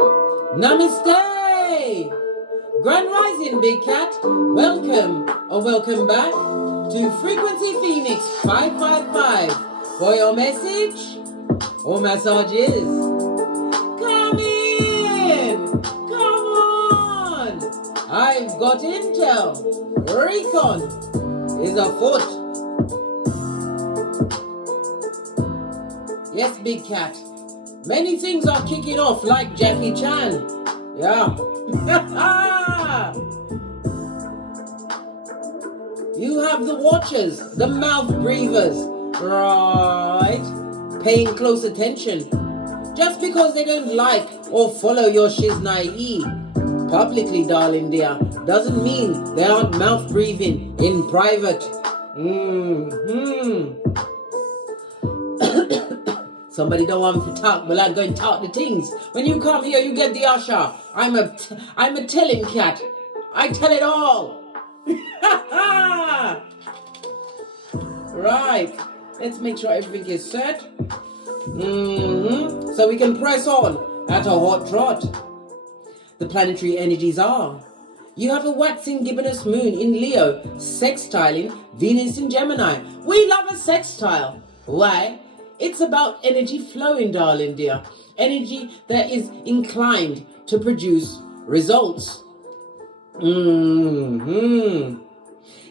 Namaste! Grand Rising, Big Cat. Welcome or welcome back to Frequency Phoenix 555 for your message or massages. Come in! Come on! I've got intel. Recon is afoot. Yes, Big Cat. Many things are kicking off like Jackie Chan. Yeah. You have the watchers, the mouth breathers, right? Paying close attention. Just because they don't like or follow your shiznai publicly, darling dear, doesn't mean they aren't mouth breathing in private. Somebody don't want me to talk, but I'm going to talk the things. When you come here, you get the usher. I'm a telling cat. I tell it all. Right. Let's make sure everything is set. So we can press on at a hot trot. The planetary energies are. You have a waxing gibbonous moon in Leo, sextiling Venus in Gemini. We love a sextile. Why? It's about energy flowing, darling dear. Energy that is inclined to produce results.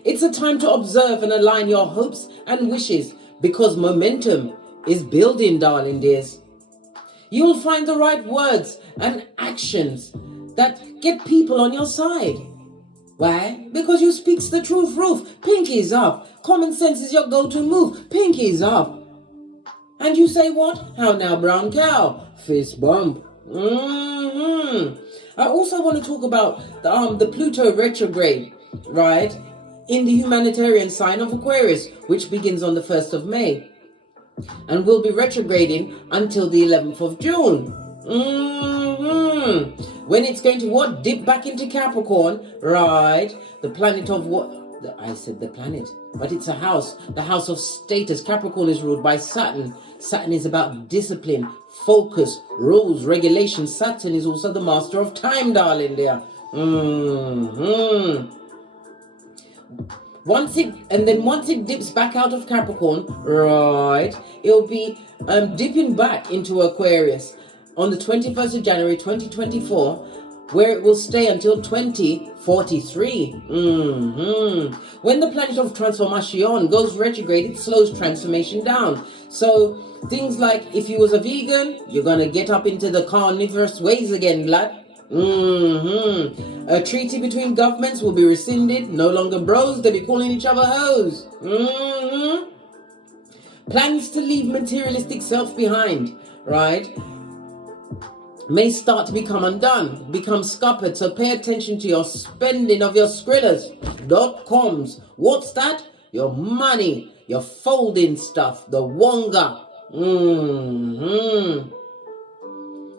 It's a time to observe and align your hopes and wishes because momentum is building, darling dears. You will find the right words and actions that get people on your side. Why? Because you speak the truth, Ruth. Pinkies up. Common sense is your go-to move. Pinkies up. And you say what? How now, brown cow? Fist bump. I also want to talk about the Pluto retrograde, right? In the humanitarian sign of Aquarius, which begins on the 1st of May. And will be retrograding until the 11th of June. When it's going to what? Dip back into Capricorn, right? The planet of what? I said the planet, but it's a house. The house of status. Capricorn is ruled by Saturn. Saturn is about discipline, focus, rules, regulations. Saturn is also the master of time, darling dear. Once it dips back out of Capricorn, right, it'll be dipping back into Aquarius on the 21st of January 2024, where it will stay until 2043. When the planet of transformation goes retrograde, it slows transformation down. So things like if you was a vegan, you're gonna get up into the carnivorous ways again, lad. A treaty between governments will be rescinded. No longer bros, they'll be calling each other hoes. Plans to leave materialistic self behind, right, may start to become undone, become scuppered. So pay attention to your spending of your skrillers.coms. What's that? Your money, your folding stuff, the wonga.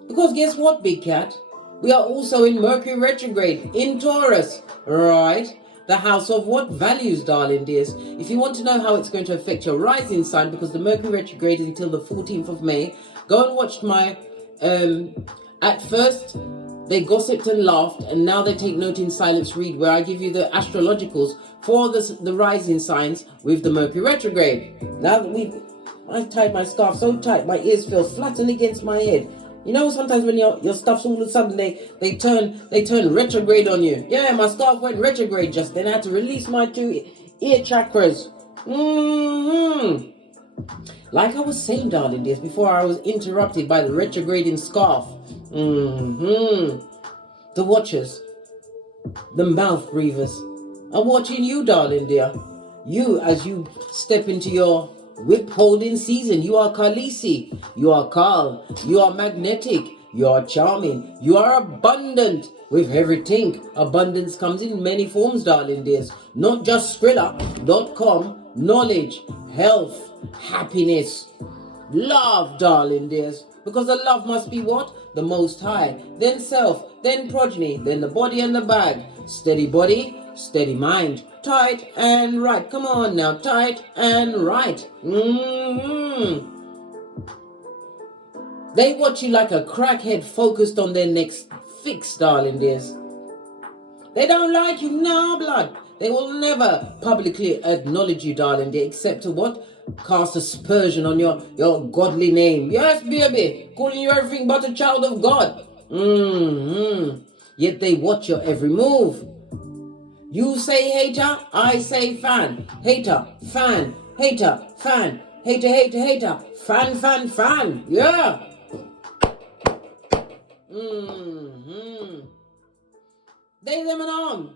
Because guess what, Big Cat? We are also in Mercury retrograde in Taurus, right? The house of what? Values, darling dears. If you want to know how it's going to affect your rising sign, because the Mercury retrograde is until the 14th of May, go and watch my at first they gossiped and laughed, and now they take note in silence read, where I give you the astrologicals for the rising signs with the Mercury retrograde. Now that I tied my scarf so tight my ears feel flattened against my head. You know, sometimes when your stuff's all of a sudden they turn retrograde on you. Yeah, my scarf went retrograde just then. I had to release my 2 ear chakras. Like I was saying, darling dears, before I was interrupted by the retrograding scarf. The watchers, the mouth breathers are watching you, darling dear. You, as you step into your whip holding season, you are Khaleesi, you are calm, you are magnetic, you are charming, you are abundant with everything. Abundance comes in many forms, darling dears. Not just Skrilla.com, knowledge, health, happiness, love, darling dears. Because the love must be what? The Most High, then self, then progeny, then the body and the bag. Steady body, steady mind. Tight and right. Come on now, tight and right. They watch you like a crackhead focused on their next fix, darling dears. They don't like you, no blood. They will never publicly acknowledge you, darling dear, except to what? Cast aspersion on your godly name. Yes, baby, calling you everything but a child of God. Yet they watch your every move. You say hater, I say fan. Hater, fan, hater, fan. Hater, hater, hater. Fan, fan, fan. Yeah. They, them and arm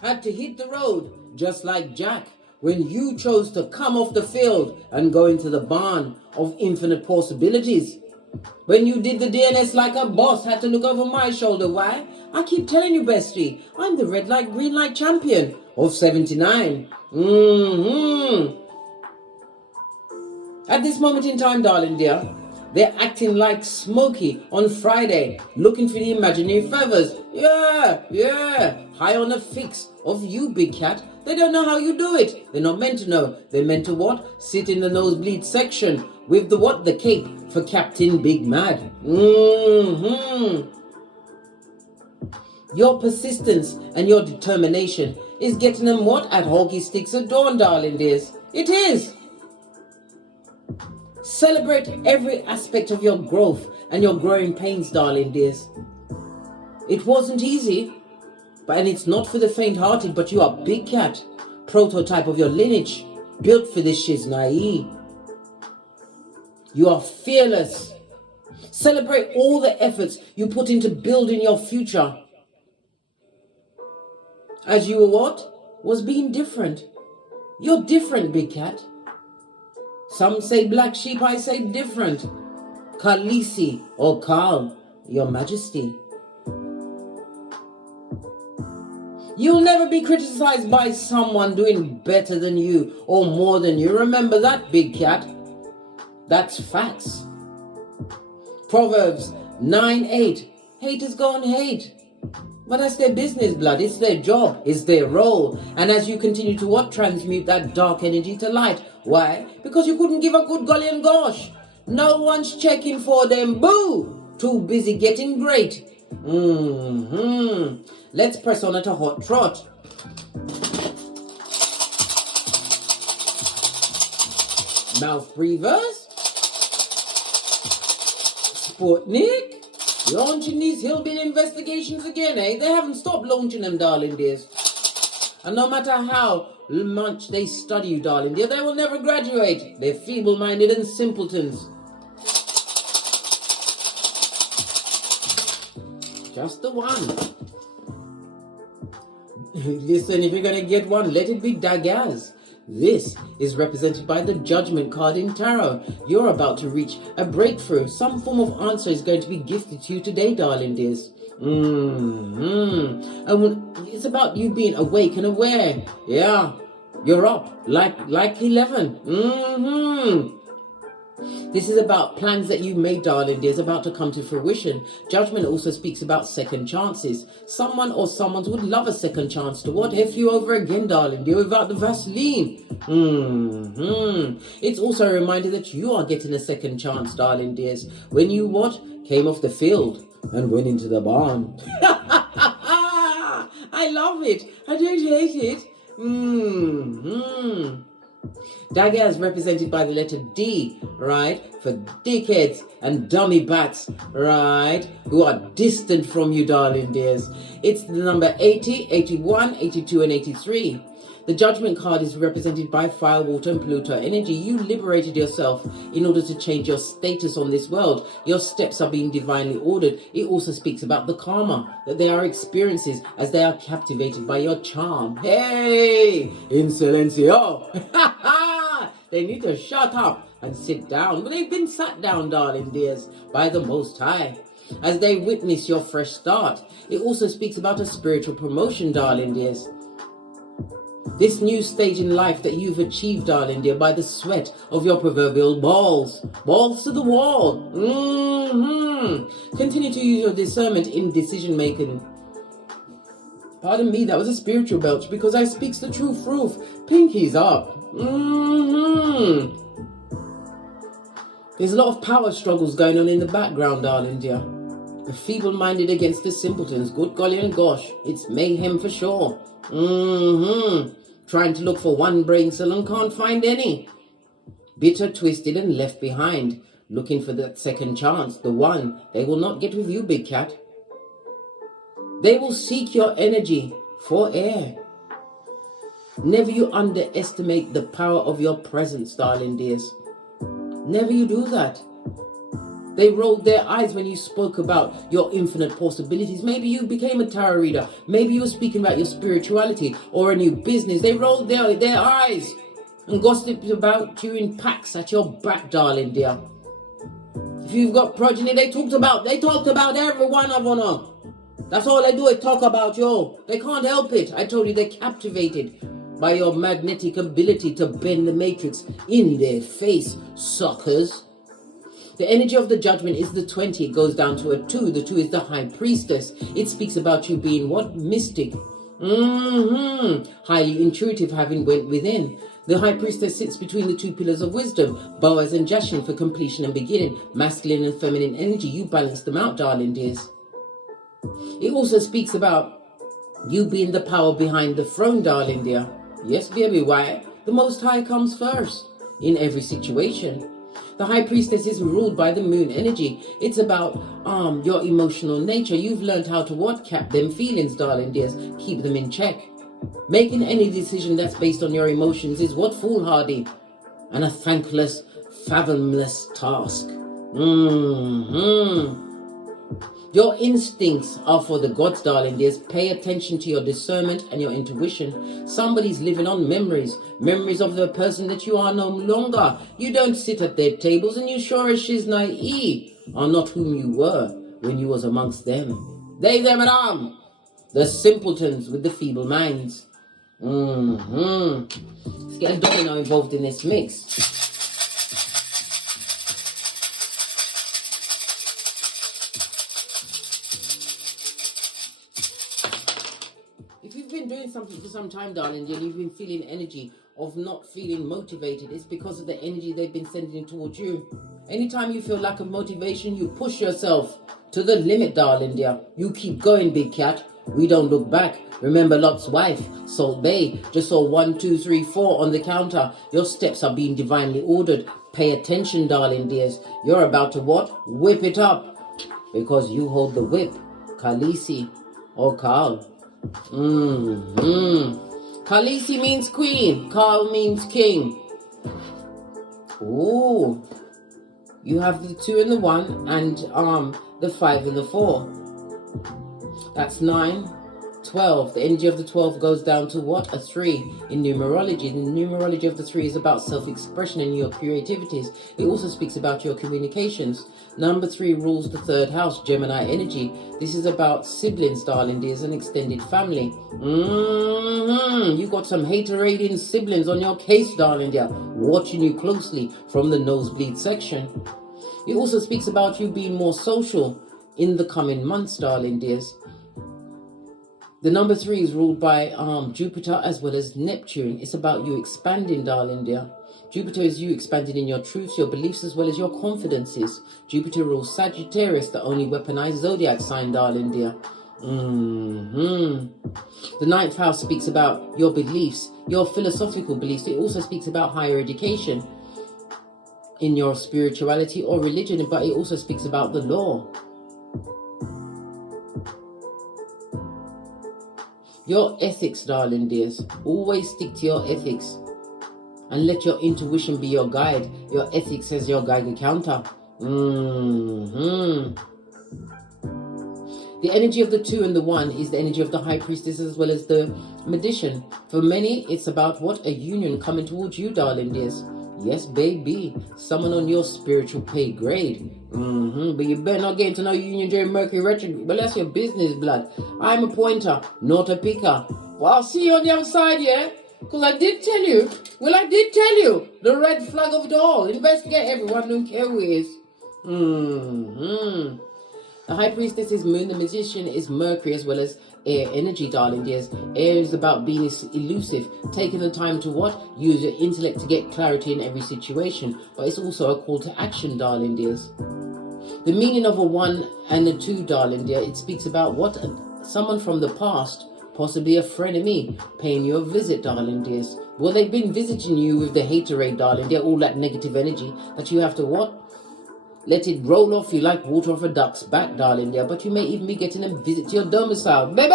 had to hit the road, just like Jack, when you chose to come off the field and go into the barn of infinite possibilities. When you did the DNS like a boss, had to look over my shoulder. Why? I keep telling you, bestie, I'm the red light, green light champion of 79. At this moment in time, darling dear, they're acting like Smokey on Friday, looking for the imaginary feathers. Yeah. High on the fix of you, big cat. They don't know how you do it. They're not meant to know. They're meant to what? Sit in the nosebleed section with the what? The cape for Captain Big Mad. Your persistence and your determination is getting them what? At hockey sticks at dawn, darling dears. It is. Celebrate every aspect of your growth and your growing pains, darling dears. It wasn't easy, and it's not for the faint-hearted, but you are big cat, prototype of your lineage, built for this shiznai. You are fearless. Celebrate all the efforts you put into building your future. As you were what? Was being different. You're different, big cat. Some say black sheep, I say different. Khaleesi or Khal, your majesty. You'll never be criticized by someone doing better than you or more than you. Remember that, big cat. That's facts. Proverbs 9:8. Haters gone hate. But that's their business, blood. It's their job. It's their role. And as you continue to what? Transmute that dark energy to light. Why? Because you couldn't give a good golly and gosh. No one's checking for them. Boo! Too busy getting great. Let's press on at a hot trot. Mouth breathers. Sputnik. Launching these hillbilly investigations again, eh? They haven't stopped launching them, darling dears. And no matter how much they study you, darling dear, they will never graduate. They're feeble-minded and simpletons. Just the one. Listen, if you're going to get one, let it be Dagaz. This is represented by the Judgment card in Tarot. You're about to reach a breakthrough. Some form of answer is going to be gifted to you today, darling dears. And it's about you being awake and aware. Yeah, you're up like 11. This is about plans that you made, darling dears, about to come to fruition. Judgment also speaks about second chances. Someone or someone's would love a second chance to what? F you over again, darling dear, without the Vaseline. It's also a reminder that you are getting a second chance, darling dears, when you what? Came off the field and went into the barn. I love it. I don't hate it. Dagger is represented by the letter D, right? For dickheads and dummy bats, right? Who are distant from you, darling dears. It's the number 80, 81, 82, and 83. The Judgment card is represented by fire, water, and Pluto energy. You liberated yourself in order to change your status on this world. Your steps are being divinely ordered. It also speaks about the karma that they are experiences as they are captivated by your charm. Hey, in silencio. They need to shut up and sit down. But they've been sat down, darling dears, by the Most High, as they witness your fresh start. It also speaks about a spiritual promotion, darling dears. This new stage in life that you've achieved, darling dear, by the sweat of your proverbial balls. Balls to the wall. Continue to use your discernment in decision making. Pardon me, that was a spiritual belch because I speaks the true truth. Pinkies up. There's a lot of power struggles going on in the background, darling dear. The feeble-minded against the simpletons. Good golly and gosh, it's mayhem for sure. Trying to look for one brain cell and can't find any. Bitter, twisted, and left behind. Looking for that second chance, the one they will not get with you, big cat. They will seek your energy for air. Never you underestimate the power of your presence, darling dears. Never you do that. They rolled their eyes when you spoke about your infinite possibilities. Maybe you became a tarot reader. Maybe you were speaking about your spirituality or a new business. They rolled their eyes and gossiped about you in packs at your back, darling dear. If you've got progeny, they talked about every one of them. That's all they do is talk about you. They can't help it. I told you they're captivated by your magnetic ability to bend the matrix in their face, suckers. The energy of the judgment is the 20. It goes down to a 2. The 2 is the High Priestess. It speaks about you being what? Mystic. Highly intuitive, having went within. The High Priestess sits between the 2 pillars of wisdom, Boaz and Jashin, for completion and beginning. Masculine and feminine energy. You balance them out, darling dears. It also speaks about you being the power behind the throne, darling dear. Yes, baby, why? The Most High comes first in every situation. The High Priestess is ruled by the moon energy. It's about your emotional nature. You've learned how to what? Cap them feelings, darling dears. Keep them in check. Making any decision that's based on your emotions is what? Foolhardy and a thankless, fathomless task. Your instincts are for the gods, darling dears. Pay attention to your discernment and your intuition. Somebody's living on memories of the person that you are no longer. You don't sit at their tables, and you sure as she's naive are not whom you were when you was amongst them. They, them, and them. The simpletons with the feeble minds. Let's get a domino involved in this mix. If you've been doing something for some time, darling, and you've been feeling energy of not feeling motivated, it's because of the energy they've been sending towards you. Anytime you feel lack of motivation, you push yourself to the limit, darling dear. You keep going, big cat. We don't look back. Remember Lot's wife, Salt Bay, just saw 1, 2, 3, 4 on the counter. Your steps are being divinely ordered. Pay attention, darling dears. You're about to what? Whip it up. Because you hold the whip, Khaleesi or Carl. Khaleesi means queen. Carl means king. Ooh. You have the 2 and the 1 and the 5 and the 4. That's 9, 12. The energy of the 12 goes down to what? A 3 in numerology. The numerology of the 3 is about self-expression and your creativities. It also speaks about your communications. Number 3 rules the 3rd house, Gemini energy. This is about siblings, darling dears, and extended family. You got some hater-rating siblings on your case, darling dear, watching you closely from the nosebleed section. It also speaks about you being more social in the coming months, darling dears. The number 3 is ruled by Jupiter as well as Neptune. It's about you expanding, darling dear. Jupiter is you expanding in your truths, your beliefs, as well as your confidences. Jupiter rules Sagittarius, the only weaponized zodiac sign, darling dear. The 9th house speaks about your beliefs, your philosophical beliefs. It also speaks about higher education in your spirituality or religion, but it also speaks about the law. Your ethics, darling dears. Always stick to your ethics. And let your intuition be your guide. Your ethics as your Geiger counter. The energy of the 2 and the 1 is the energy of the High Priestess as well as the Magician. For many, it's about what? A union coming towards you, darling dears. Yes, baby. Someone on your spiritual pay grade. But you better not get into no union during Mercury retrograde. Well, that's your business, blood. I'm a pointer, not a picker. Well, I'll see you on the other side, yeah? Because I did tell you. Well, I did tell you. The red flag of it all. Investigate everyone, don't care who is. The High Priestess is Moon. The Magician is Mercury, as well as air energy, darling dears. Air is about being elusive, taking the time to what? Use your intellect to get clarity in every situation. But it's also a call to action, darling dears. The meaning of a 1 and a 2, darling dear, it speaks about what? Someone from the past, possibly a frenemy, paying you a visit, darling dears. Well, they've been visiting you with the haterade, darling dear, all that negative energy that you have to what? Let it roll off you like water off a duck's back, darling dear. But you may even be getting them visit to your domicile. Baby!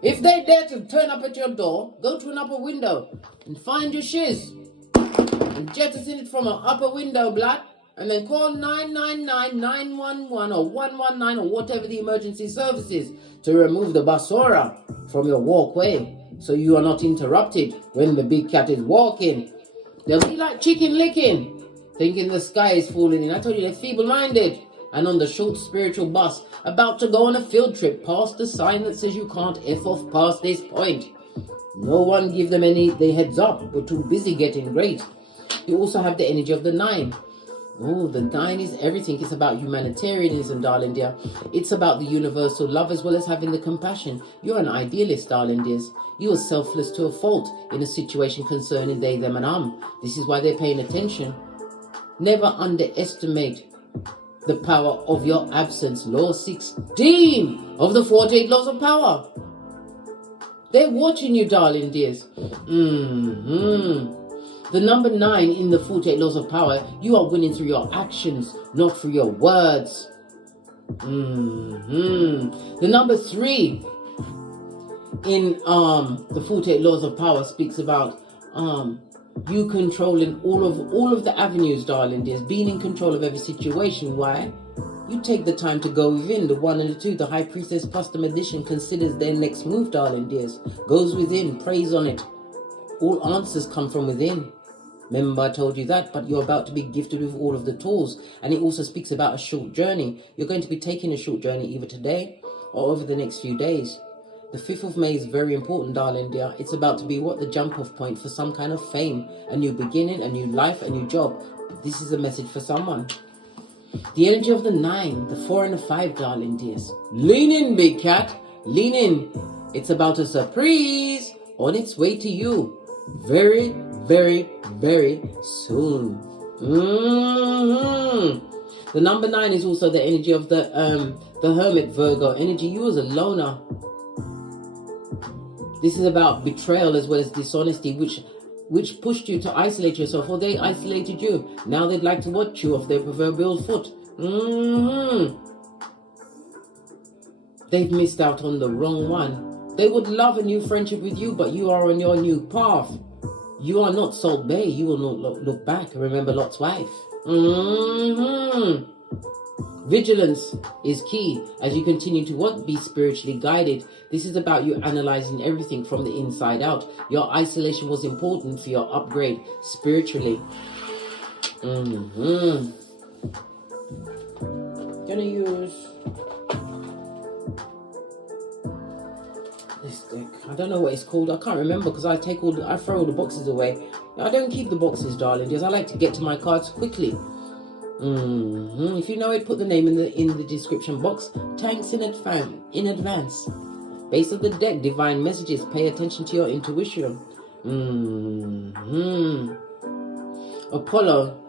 If they dare to turn up at your door, go to an upper window and find your shiz. And jettison it from an upper window, blood. And then call 999, 911 or 119 or whatever the emergency service is to remove the basura from your walkway so you are not interrupted when the big cat is walking. They'll be like chicken licking, thinking the sky is falling in. I told you they're feeble-minded. And on the short spiritual bus, about to go on a field trip past the sign that says you can't F off past this point. No one give them they heads up. We're too busy getting great. You also have the energy of the 9. Oh, the 9 is everything. It's about humanitarianism, darling dear. It's about the universal love as well as having the compassion. You're an idealist, darling dears. You are selfless to a fault in a situation concerning they, them, and This is why they're paying attention. Never underestimate the power of your absence. Law 16 of the 48 laws of power. They're watching you, darling dears. The number 9 in the 48 laws of power, you are winning through your actions, not through your words. The number 3 in the 48 laws of power speaks about you controlling all of the avenues, darling dears, being in control of every situation. Why? You take the time to go within. The 1 and the 2, the High Priestess plus the Magician considers their next move, darling dears. Goes within, prays on it. All answers come from within. Remember I told you that, but you're about to be gifted with all of the tools. And it also speaks about a short journey. You're going to be taking a short journey either today or over the next few days. The 5th of May is very important, darling dear. It's about to be what? The jump-off point for some kind of fame. A new beginning, a new life, a new job. But this is a message for someone. The energy of the 9, the 4 and the 5, darling dears. Lean in, big cat. Lean in. It's about a surprise on its way to you. Very, very, very soon. The number 9 is also the energy of the Hermit, Virgo energy. You as a loner. This is about betrayal as well as dishonesty, which pushed you to isolate yourself, or they isolated you. Now they'd like to watch you off their proverbial foot. They've missed out on the wrong one. They would love a new friendship with you, but you are on your new path. You are not Salt Bay. You will not look back. Remember Lot's wife. Vigilance is key as you continue to what? Be spiritually guided. This is about you analyzing everything from the inside out. Your isolation was important for your upgrade spiritually. Gonna use this deck. I don't know what it's called. I can't remember because I throw all the boxes away. I don't keep the boxes, darling, because I like to get to my cards quickly. If you know it, put the name in the description box. Thanks in advance. Base of the deck, divine messages. Pay attention to your intuition. Apollo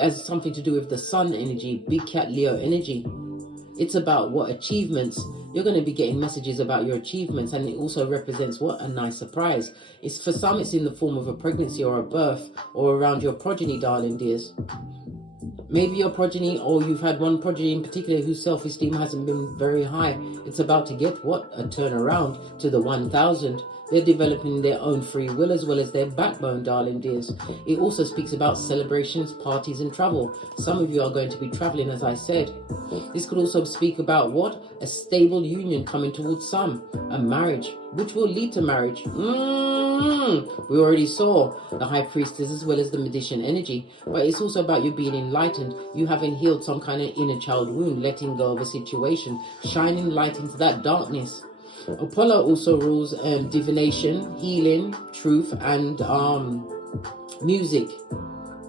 has something to do with the sun energy, big cat Leo energy. It's about what achievements. You're going to be getting messages about your achievements, and it also represents what? A nice surprise. It's for some, it's in the form of a pregnancy or a birth or around your progeny, darling dears. Maybe your progeny, or you've had one progeny in particular whose self-esteem hasn't been very high. It's about to get what? A turnaround to the 1000. They're developing their own free will as well as their backbone, darling dears. It also speaks about celebrations, parties, and travel. Some of you are going to be traveling, as I said. This could also speak about what? A stable union coming towards some. A marriage, which will lead to marriage. We already saw the High Priestess as well as the Magician energy. But it's also about you being enlightened. You having healed some kind of inner child wound, letting go of a situation, shining light into that darkness. Apollo also rules divination, healing, truth, and music.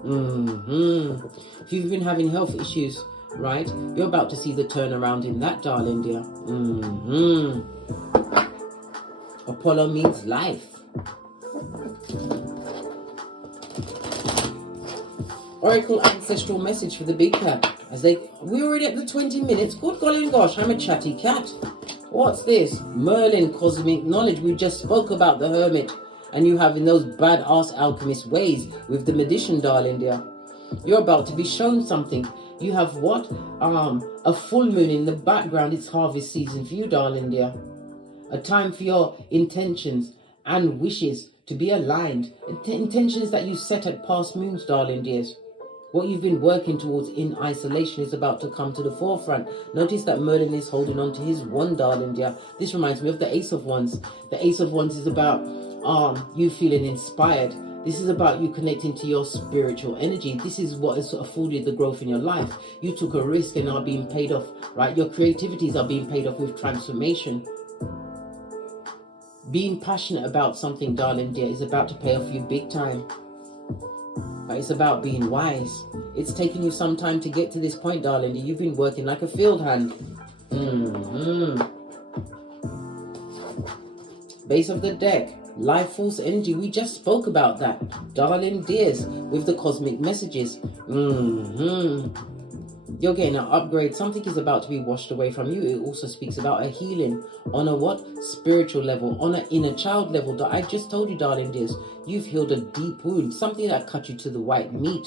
If you've been having health issues, right, you're about to see the turnaround in that, darling dear. Apollo means life. Oracle ancestral message for the big cat. We're already at the 20 minutes. Good golly gosh, I'm a chatty cat. What's this? Merlin cosmic knowledge. We just spoke about the hermit. And you having those badass alchemist ways with the magician, darling dear. You're about to be shown something. You have what? A full moon in the background. It's harvest season for you, darling dear. A time for your intentions and wishes to be aligned. Intentions that you set at past moons, darling dears. What you've been working towards in isolation is about to come to the forefront. Notice that Merlin is holding on to his wand, darling dear. This reminds me of the Ace of Wands. The Ace of Wands is about you feeling inspired. This is about you connecting to your spiritual energy. This is what has afforded the growth in your life. You took a risk and are being paid off, right? Your creativities are being paid off with transformation. Being passionate about something, darling dear, is about to pay off you big time. But it's about being wise. It's taken you some time to get to this point, darling dear. You've been working like a field hand. Base of the deck. Life force energy. We just spoke about that, darling dears, with the cosmic messages. You're getting an upgrade. Something is about to be washed away from you. It also speaks about a healing on a what? Spiritual level, on an inner child level. That I just told you, darling dears, you've healed a deep wound, something that cut you to the white meat.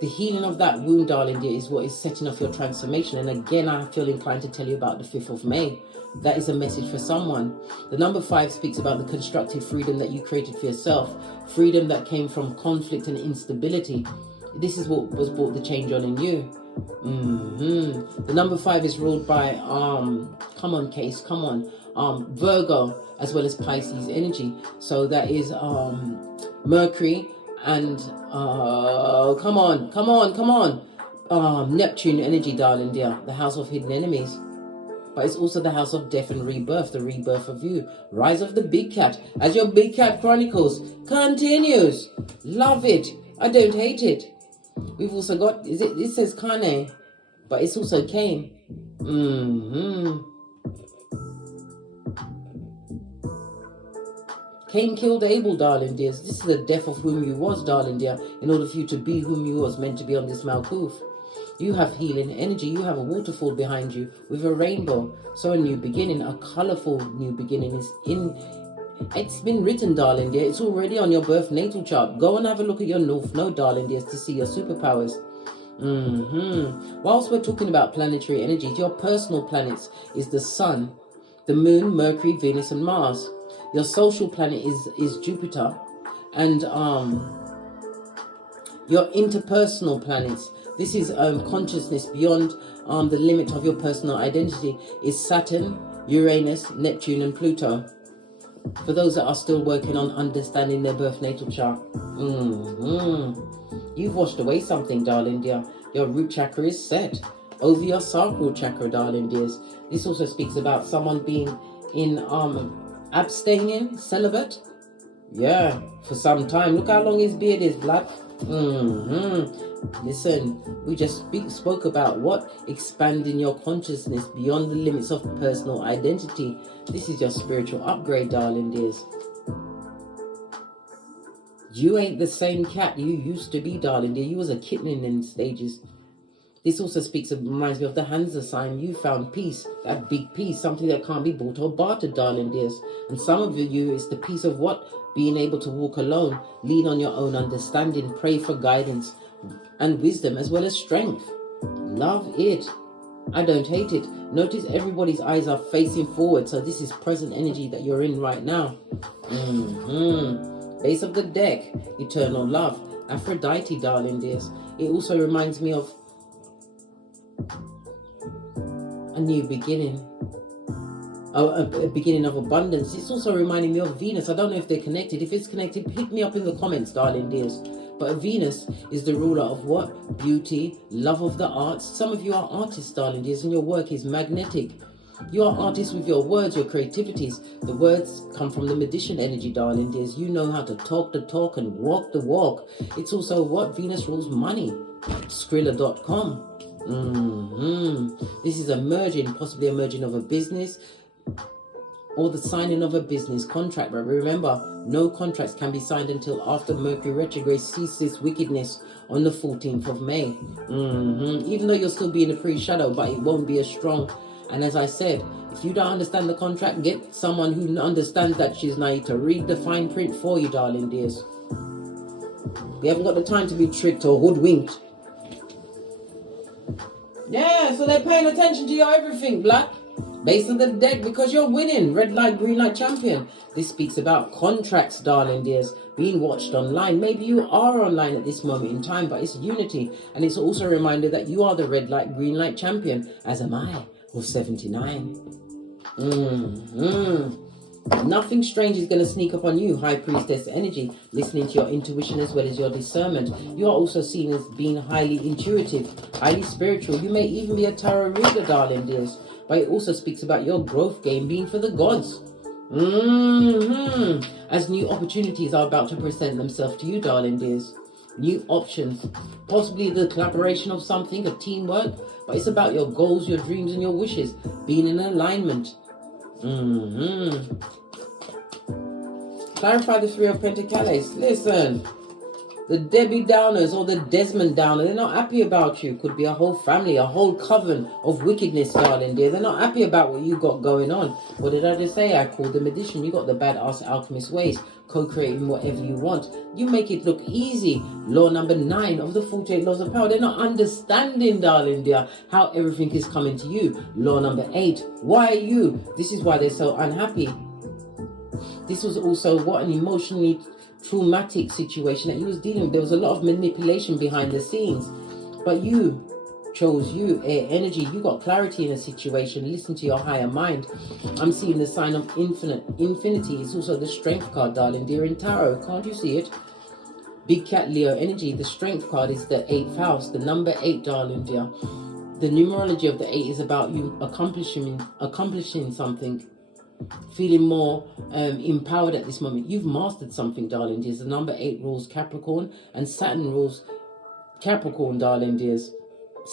The healing of that wound, darling dear, is what is setting off your transformation. And again, I feel inclined to tell you about the 5th of May. That is a message for someone. The number 5 speaks about the constructive freedom that you created for yourself. Freedom that came from conflict and instability. This is what was brought the change on in you. The number 5 is ruled by, come on, Case, come on, Virgo, as well as Pisces energy. So that is Mercury and, come on, Neptune energy, darling dear, the house of hidden enemies. But it's also the house of death and rebirth, the rebirth of you. Rise of the big cat, as your big cat chronicles continues. Love it. I don't hate it. We've also got, it says Kane, but it's also Cain. Cain killed Abel, darling dears. This is the death of whom you was, darling dear, in order for you to be whom you was meant to be on this Malkuth. You have healing energy. You have a waterfall behind you with a rainbow. So a new beginning, a colorful new beginning is in. It's been written, darling dear. It's already on your birth natal chart. Go and have a look at your North Node, darling dears, to see your superpowers. Whilst we're talking about planetary energies, your personal planets is the Sun, the Moon, Mercury, Venus, and Mars. Your social planet is Jupiter, and your interpersonal planets. This is consciousness beyond the limit of your personal identity. Is Saturn, Uranus, Neptune, and Pluto. For those that are still working on understanding their birth natal chart. You've washed away something, darling dear. Your root chakra is set over your sacral chakra, darling dears. This also speaks about someone being in abstaining, celibate. Yeah, for some time. Look how long his beard is, blood. Listen, we just spoke about what? Expanding your consciousness beyond the limits of personal identity. This is your spiritual upgrade, darling dears. You ain't the same cat you used to be, darling dear. You was a kitten in stages. This also reminds me of the Hansa sign. You found peace, that big peace, something that can't be bought or bartered, darling dears. And some of you, it's the peace of what? Being able to walk alone, lean on your own understanding, pray for guidance and wisdom as well as strength. Love it. I don't hate it. Notice everybody's eyes are facing forward. So this is present energy that you're in right now. Base of the deck, eternal love. Aphrodite, darling dears. It also reminds me of a new beginning. A beginning of abundance. It's also reminding me of Venus. I don't know if they're connected. If it's connected, hit me up in the comments, darling dears. But Venus is the ruler of what? Beauty, love of the arts. Some of you are artists, darling dears, and your work is magnetic. You are artists with your words, your creativities. The words come from the magician energy, darling dears. You know how to talk the talk and walk the walk. It's also what Venus rules money. Skrilla.com. This is a merging, possibly a merging of a business or the signing of a business contract. But remember, no contracts can be signed until after Mercury retrograde ceases wickedness on the 14th of May. Even though you'll still be in a pre-shadow, but it won't be as strong. And as I said, if you don't understand the contract, get someone who understands that she's naive to read the fine print for you, darling dears. We haven't got the time to be tricked or hoodwinked. Yeah, so they're paying attention to your everything, Black. Based on the deck, because you're winning. Red light, green light champion. This speaks about contracts, darling dears, being watched online. Maybe you are online at this moment in time, but it's unity. And it's also a reminder that you are the red light, green light champion, as am I, with 79. Nothing strange is going to sneak up on you, High Priestess energy, listening to your intuition as well as your discernment. You are also seen as being highly intuitive, highly spiritual. You may even be a tarot reader, darling dears. But it also speaks about your growth game being for the gods. As new opportunities are about to present themselves to you, darling dears. New options. Possibly the collaboration of something, a teamwork. But it's about your goals, your dreams and your wishes being in alignment. Clarify the Three of Pentacles. Listen. The Debbie Downers or the Desmond Downer, they're not happy about you. Could be a whole family, a whole coven of wickedness, darling dear. They're not happy about what you got going on. What did I just say? I called the magician. You got the badass alchemist ways, co-creating whatever you want. You make it look easy. Law number 9 of the 48 laws of power. They're not understanding, darling dear, how everything is coming to you. Law number 8. Why you? This is why they're so unhappy. This was also what an emotionally traumatic situation that you was dealing with. There was a lot of manipulation behind the scenes, but you chose you, air energy. You got clarity in a situation. Listen to your higher mind. I'm seeing the sign of infinity. It's also the strength card, darling dear, in tarot. Can't you see it? Big cat Leo energy. The strength card is the 8th house, the number 8, darling dear. The numerology of the 8 is about you accomplishing something, feeling more empowered at this moment. You've mastered something, darling dears. The number 8 rules Capricorn, and Saturn rules Capricorn, darling dears.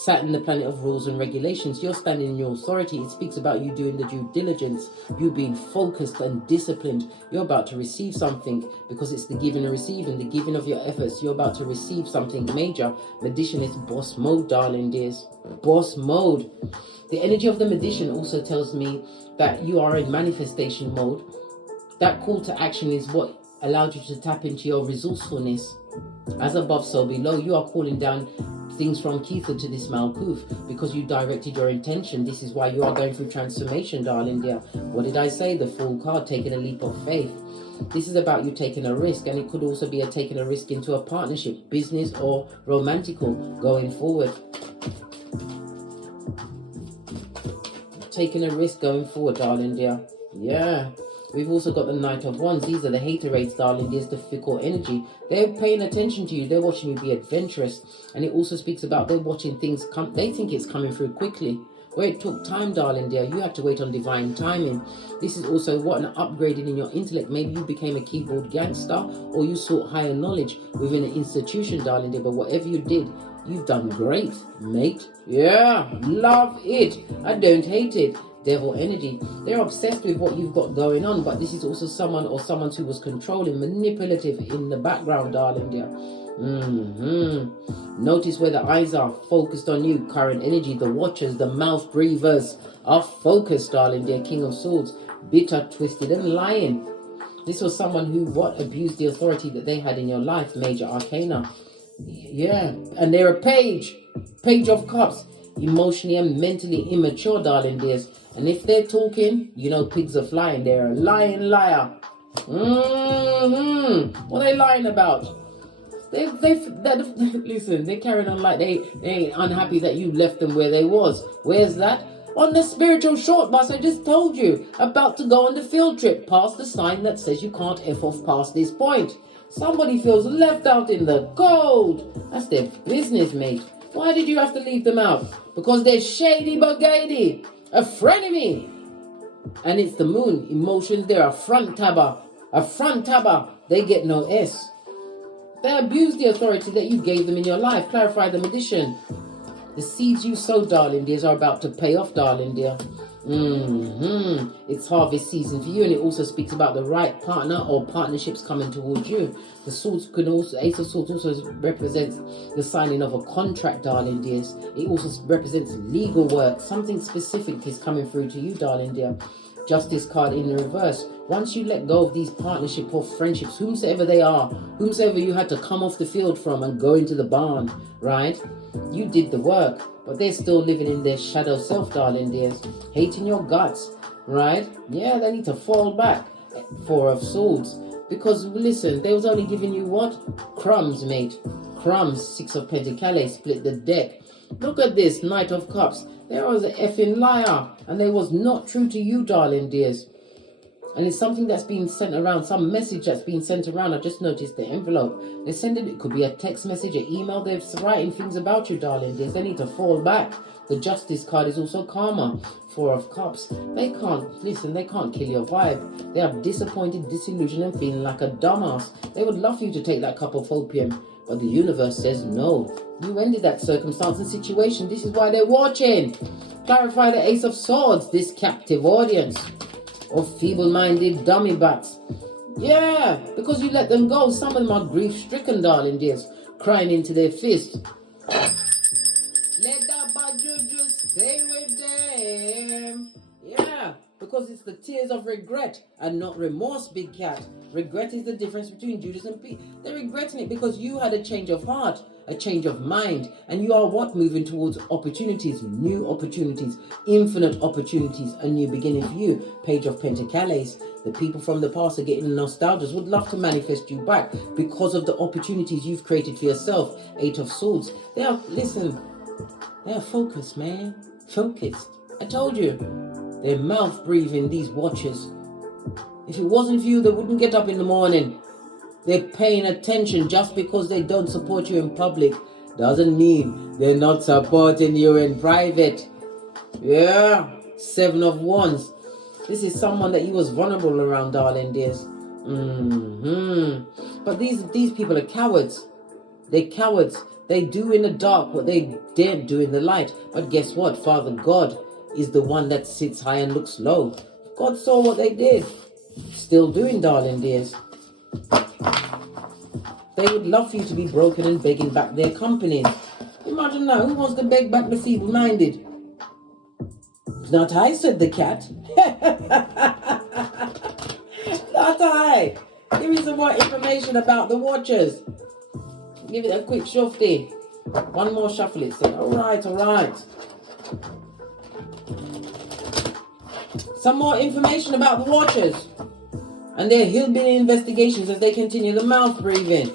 Saturn, the planet of rules and regulations. You're standing in your authority. It speaks about you doing the due diligence, you being focused and disciplined. You're about to receive something, because it's the giving and receiving, the giving of your efforts. You're about to receive something major. Magician is boss mode, darling dears. Boss mode. The energy of the magician also tells me that you are in manifestation mode. That call to action is what allowed you to tap into your resourcefulness. As above, so below. You are calling down things from Keitha to this Malkuth because you directed your intention. This is why you are going through transformation, darling dear. What did I say? The Fool card, taking a leap of faith. This is about you taking a risk, and it could also be taking a risk into a partnership, business or romantical, going forward. Taking a risk going forward, darling dear. Yeah. We've also got the Knight of Wands. These are the hater-rates, darling. There's the fickle energy. They're paying attention to you. They're watching you be adventurous. And it also speaks about they're watching things come. They think it's coming through quickly. Where it took time, darling dear, you had to wait on divine timing. This is also what an upgrading in your intellect. Maybe you became a keyboard gangster, or you sought higher knowledge within an institution, darling dear. But whatever you did, you've done great, mate. Yeah, love it. I don't hate it. Devil energy. They're obsessed with what you've got going on, but this is also someone or someone who was controlling, manipulative in the background, darling dear. Notice where the eyes are focused on you. Current energy. The watchers, the mouth breathers are focused, darling dear. King of Swords. Bitter, twisted and lying. This was someone who abused the authority that they had in your life. Major arcana. Yeah, and they're a page of cups. Emotionally and mentally immature, darling dears. And if they're talking, you know pigs are flying. They're a lying liar. What are they lying about? Listen, they're carrying on like they ain't unhappy that you left them where they was. Where's that? On the spiritual short bus I just told you. About to go on the field trip, past the sign that says you can't F off past this point. Somebody feels left out in the cold. That's their business, mate. Why did you have to leave them out? Because they're shady bagady. A frenemy. And it's the moon. Emotions, they're a front tabber. A front tabber, they get no S. They abuse the authority that you gave them in your life. Clarify the magician. The seeds you sow, darling dears, are about to pay off, darling dear. It's harvest season for you, and it also speaks about the right partner or partnerships coming towards you. The swords can also, Ace of Swords also represents the signing of a contract, darling dears. It also represents legal work. Something specific is coming through to you, darling dear. Justice card in the reverse. Once you let go of these partnership or friendships, whomsoever they are, whomsoever you had to come off the field from and go into the barn, right? You did the work, but they're still living in their shadow self, darling dears. Hating your guts, right? Yeah, they need to fall back. Four of Swords. Because, listen, they was only giving you what? Crumbs, mate. Crumbs. Six of Pentacles. Split the deck. Look at this, Knight of Cups. They was an effing liar, and they was not true to you, darling dears. And it's something that's been sent around, some message that's been sent around. I just noticed the envelope. They're sending, it could be a text message, an email. They're writing things about you, darling dears. They need to fall back. The Justice card is also karma. Four of Cups. They can't, listen, they can't kill your vibe. They are disappointed, disillusioned, and feeling like a dumbass. They would love you to take that cup of opium, but the universe says no. You ended that circumstance and situation. This is why they're watching. Clarify the Ace of Swords, this captive audience of feeble-minded dummy bats. Yeah, because you let them go. Some of them are grief-stricken, darling dears, crying into their fists. Let that bad juju stay with them. Yeah, because it's the tears of regret and not remorse, big cat. Regret is the difference between Judas and Pete. They're regretting it because you had a change of heart, a change of mind, and you are what? Moving towards opportunities, new opportunities, infinite opportunities, a new beginning for you. Page of Pentacles. The people from the past are getting nostalgic, would love to manifest you back because of the opportunities you've created for yourself. Eight of Swords. They are, listen, they are focused, man. Focused. I told you. They're mouth breathing, these watchers. If it wasn't for you, they wouldn't get up in the morning. They're paying attention. Just because they don't support you in public doesn't mean they're not supporting you in private. Yeah. Seven of Wands. This is someone that you was vulnerable around, darling dears. But these people are cowards. They're cowards. They do in the dark what they daren't do in the light. But guess what? Father God is the one that sits high and looks low. God saw what they did. Still doing, darling dears. They would love for you to be broken and begging back their company. Imagine now, who wants to beg back the feeble-minded? Not I, said the cat. Not I. Give me some more information about the watchers. Give it a quick shuffle. One more shuffle, it said. All right. Some more information about the watchers and their hillbilly investigations as they continue the mouth breathing,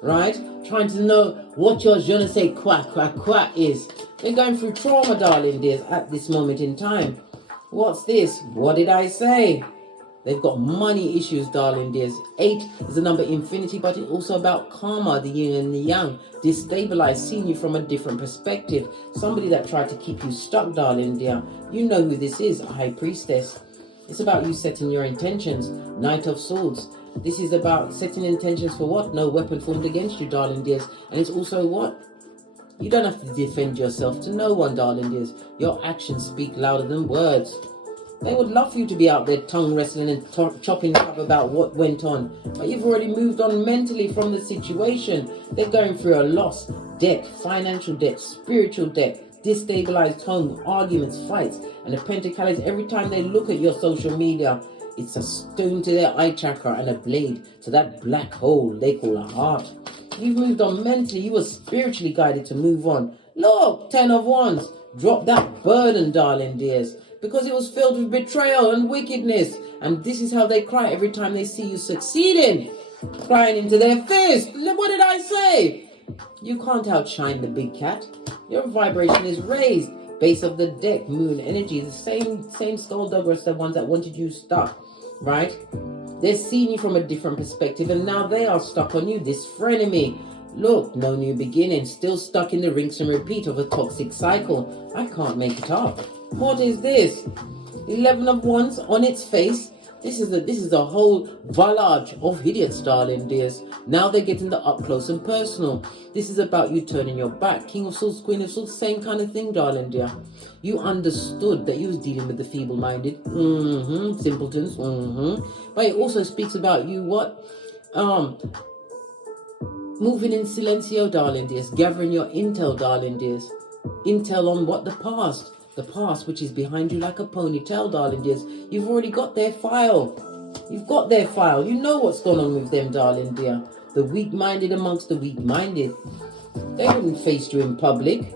right? Trying to know what your je ne sais quoi is. They're going through trauma, darling dears, at this moment in time. What's this? What did I say? They've got money issues, darling dears. 8 is the number infinity, but it's also about karma, the yin and the yang. Destabilized, seeing you from a different perspective. Somebody that tried to keep you stuck, darling dear. You know who this is, a High Priestess. It's about you setting your intentions. Knight of Swords. This is about setting intentions for what? No weapon formed against you, darling dears. And it's also what? You don't have to defend yourself to no one, darling dears. Your actions speak louder than words. They would love for you to be out there tongue wrestling and chopping up about what went on. But you've already moved on mentally from the situation. They're going through a loss, debt, financial debt, spiritual debt, destabilized home, arguments, fights. And the Pentacles, every time they look at your social media, it's a stone to their eye chakra and a blade to that black hole they call a heart. You've moved on mentally. You were spiritually guided to move on. Look, 10 of Wands. Drop that burden, darling dears. Because it was filled with betrayal and wickedness. And this is how they cry every time they see you succeeding. Crying into their fist. What did I say? You can't outshine the big cat. Your vibration is raised. Base of the deck, moon energy. The same skulldugger as the ones that wanted you stuck. Right? They're seeing you from a different perspective. And now they are stuck on you. This frenemy. Look, no new beginning. Still stuck in the rinse and repeat of a toxic cycle. I can't make it up. What is this? 11 of Wands on its face. This is a whole village of idiots, darling dears. Now they're getting the up close and personal. This is about you turning your back. King of Swords, Queen of Swords, same kind of thing, darling dear. You understood that you was dealing with the feeble-minded, simpletons, But it also speaks about you moving in silencio, darling dears, gathering your intel, darling dears. Intel on what? The past, which is behind you like a ponytail, darling dears. You've already got their file. You've got their file. You know what's going on with them, darling dear. The weak-minded amongst the weak-minded. They wouldn't face you in public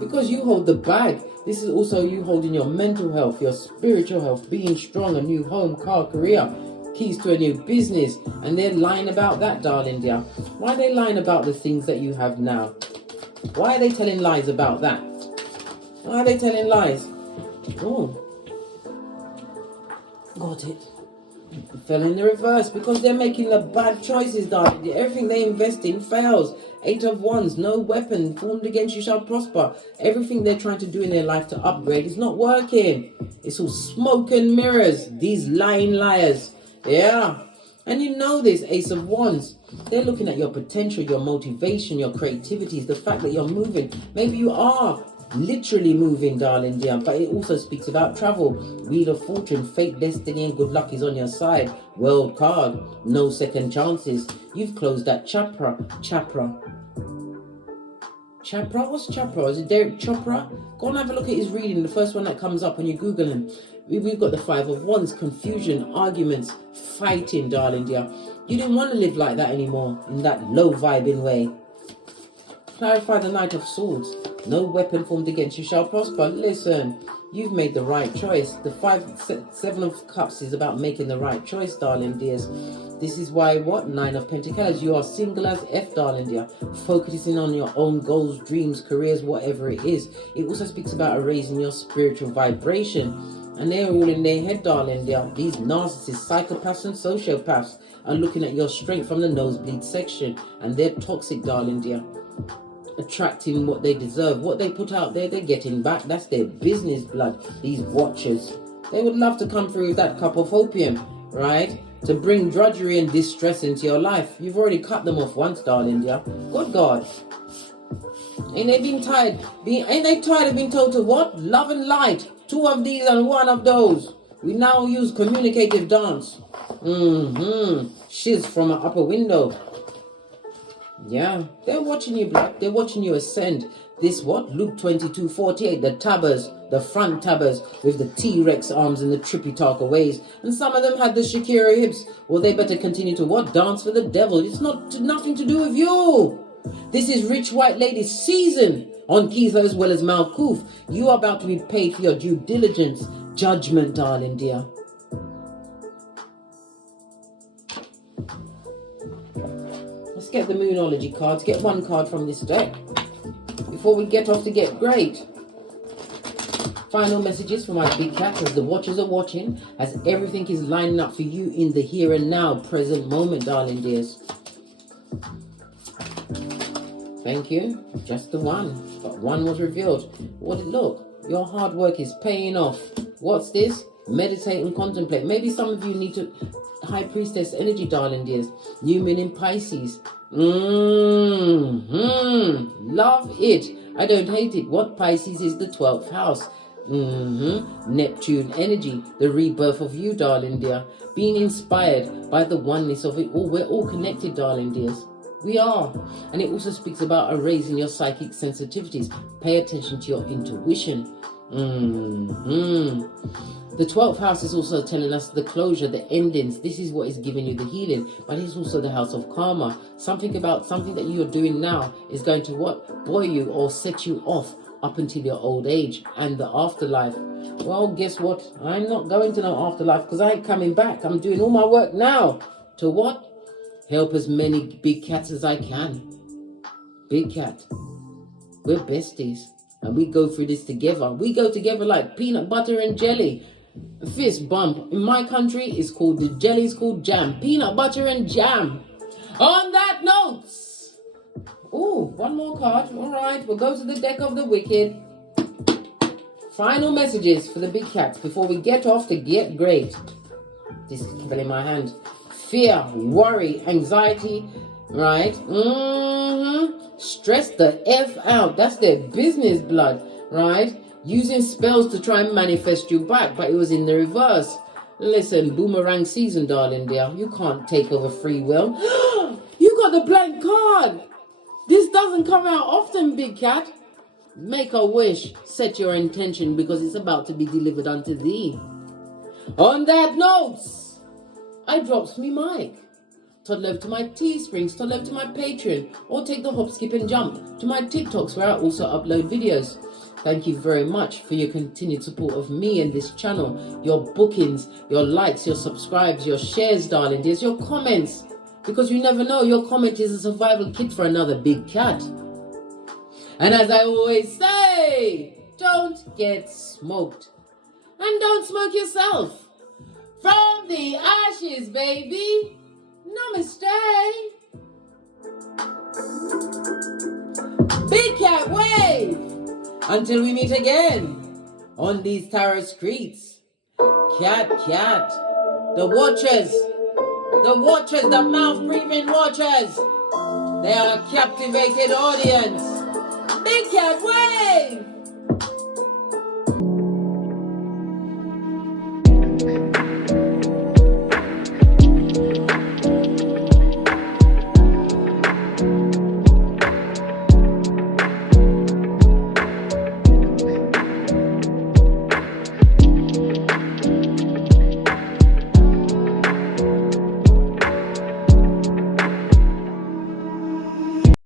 because you hold the bag. This is also you holding your mental health, your spiritual health, being strong, a new home, car, career, keys to a new business. And they're lying about that, darling dear. Why are they lying about the things that you have now? Why are they telling lies about that? Why are they telling lies? Oh, got it. It fell in the reverse because they're making the bad choices, darling. Everything they invest in fails. 8 of Wands, no weapon formed against you shall prosper. Everything they're trying to do in their life to upgrade is not working. It's all smoke and mirrors. These lying liars. Yeah. And you know this, Ace of Wands. They're looking at your potential, your motivation, your creativities, the fact that you're moving. Maybe you are literally moving, darling dear, but it also speaks about travel. Wheel of Fortune, fate, destiny, and good luck is on your side. World card, no second chances. You've closed that chakra. What's chakra? Is it Derek Chopra? Go and have a look at his reading, the first one that comes up when you Google him. We've got the 5 of Wands, confusion, arguments, fighting, darling dear. You didn't want to live like that anymore, in that low vibing way. Clarify the Knight of Swords. No weapon formed against you shall prosper. Listen, you've made the right choice. The 7 of Cups is about making the right choice, darling dears. This is why 9 of Pentacles. You are single as F, darling dear. Focusing on your own goals, dreams, careers, whatever it is. It also speaks about raising your spiritual vibration. And they're all in their head, darling dear. These narcissists, psychopaths and sociopaths are looking at your strength from the nosebleed section. And they're toxic, darling dear. Attracting what they deserve. What they put out there, they're getting back. That's their business, blood. These watchers. They would love to come through with that cup of opium, right? To bring drudgery and distress into your life. You've already cut them off once, darling dear. Good God. Ain't they been tired? Ain't they tired of being told to what? Love and light. 2 of these and 1 of those. We now use communicative dance. Shiz from an upper window. Yeah, they're watching you, blood. They're watching you ascend. This Luke 22:48, the tabbers, the front tabbers with the T-Rex arms and the trippy talker ways. And some of them had the Shakira hips. Well, they better continue to dance for the devil. It's nothing to do with you. This is rich white lady season on Keitha as well as Malkuth. You are about to be paid for your due diligence. Judgment, darling dear. Let's get the Moonology cards. Get 1 card from this deck before we get off to get great. Final messages for my big cat as the watchers are watching, as everything is lining up for you in the here and now, present moment, darling dears. Thank you. Just the 1. But 1 was revealed. Look, your hard work is paying off. What's this? Meditate and contemplate. Maybe some of you need to High Priestess energy, darling dears. New moon in Pisces. Love it. I don't hate it. What? Pisces is the 12th house. Neptune energy. The rebirth of you, darling dear. Being inspired by the oneness of it all. We're all connected, darling dears. We are. And it also speaks about raising your psychic sensitivities. Pay attention to your intuition. The 12th house is also telling us the closure, the endings. This is what is giving you the healing, but it's also the house of karma. Something that you're doing now is going to buoy you or set you off up until your old age and the afterlife. Well, guess what? I'm not going to no afterlife because I ain't coming back. I'm doing all my work now to help as many big cats as I can. Big cat. We're besties. And we go through this together. We go together like peanut butter and jelly. A fist bump. In my country, the jelly is called jam. Peanut butter and jam. On that note. Oh, 1 more card. All right, we'll go to the deck of the wicked. final messages for the big cats before we get off to get great. This is keeping in my hand. Fear, worry, anxiety, right? Stress the F out. That's their business, blood, right? Using spells to try and manifest you back, but it was in the reverse. Listen, boomerang season, darling dear. You can't take over free will. You got the blank card. This doesn't come out often, big cat. Make a wish. Set your intention because it's about to be delivered unto thee. On that note, I drops me mic. Toddle over to my Teesprings, toddle over to my Patreon, or take the hop, skip and jump to my TikToks where I also upload videos. Thank you very much for your continued support of me and this channel, your bookings, your likes, your subscribes, your shares, darling dears, your comments. Because you never know, your comment is a survival kit for another big cat. And as I always say, don't get smoked. And don't smoke yourself. From the ashes, baby. Namaste. Big cat wave. Until we meet again on these tarot streets. Cat, the watchers, the mouth-breathing watchers. They are a captivated audience. Big cat wave.